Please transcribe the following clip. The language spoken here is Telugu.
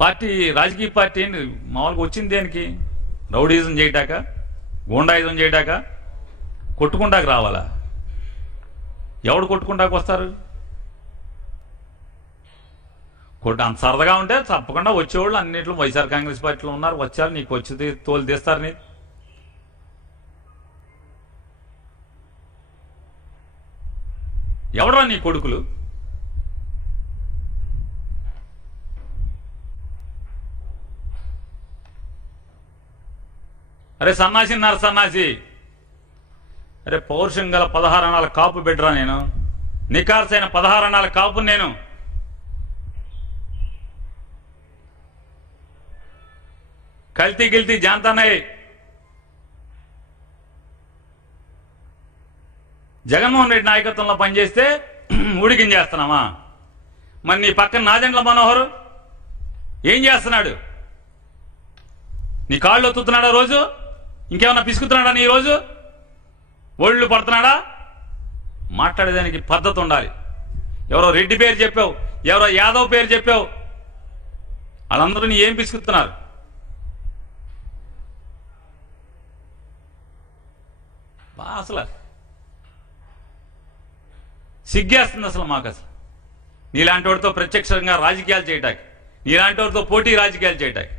పార్టీ రాజకీయ పార్టీ మామూలుగా వచ్చింది దేనికి? రౌడీజం చేయటాక, గూండాయిజం చేయటాక, కొట్టుకుంటాక రావాలా? ఎవడు కొట్టుకుంటాకు వస్తారు? అంత సరదాగా ఉంటే తప్పకుండా వచ్చేవాళ్ళు అన్నింటిలో వైఎస్ఆర్ కాంగ్రెస్ పార్టీలో ఉన్నారు. వచ్చారు, నీకు వచ్చి తోలు తీస్తారు. నీ ఎవడరా నీ కొడుకులు? అరే సన్నాసి అన్నారు, సన్నాసి. అరే పౌరుషం గల 16 అణాల కాపు బిడ్డరా నేను. నికార్సైన 16 అణాల కాపు నేను. కల్తీ గిల్తీ జాంతానై జగన్మోహన్ రెడ్డి నాయకత్వంలో పనిచేస్తే ఊడికించేస్తున్నామా? మరి నీ పక్కన నాదెండ్ల మనోహర్ ఏం చేస్తున్నాడు? నీ కాళ్ళు ఒత్తుతున్నాడా రోజు? ఇంకేమన్నా పిసుకుతున్నాడా నీ రోజు? ఒళ్ళు పడుతున్నాడా? మాట్లాడేదానికి పద్ధతి ఉండాలి. ఎవరో రెడ్డి పేరు చెప్పావు, ఎవరో యాదవ్ పేరు చెప్పావు, వాళ్ళందరూ నీ ఏం పిసుకుతున్నారు? అసలు సిగ్గేస్తుంది అసలు మాకు. అసలు నీలాంటి వాడితో ప్రత్యక్షంగా రాజకీయాలు చేయటానికి, నీలాంటి వాడితో పోటీ రాజకీయాలు చేయటానికి.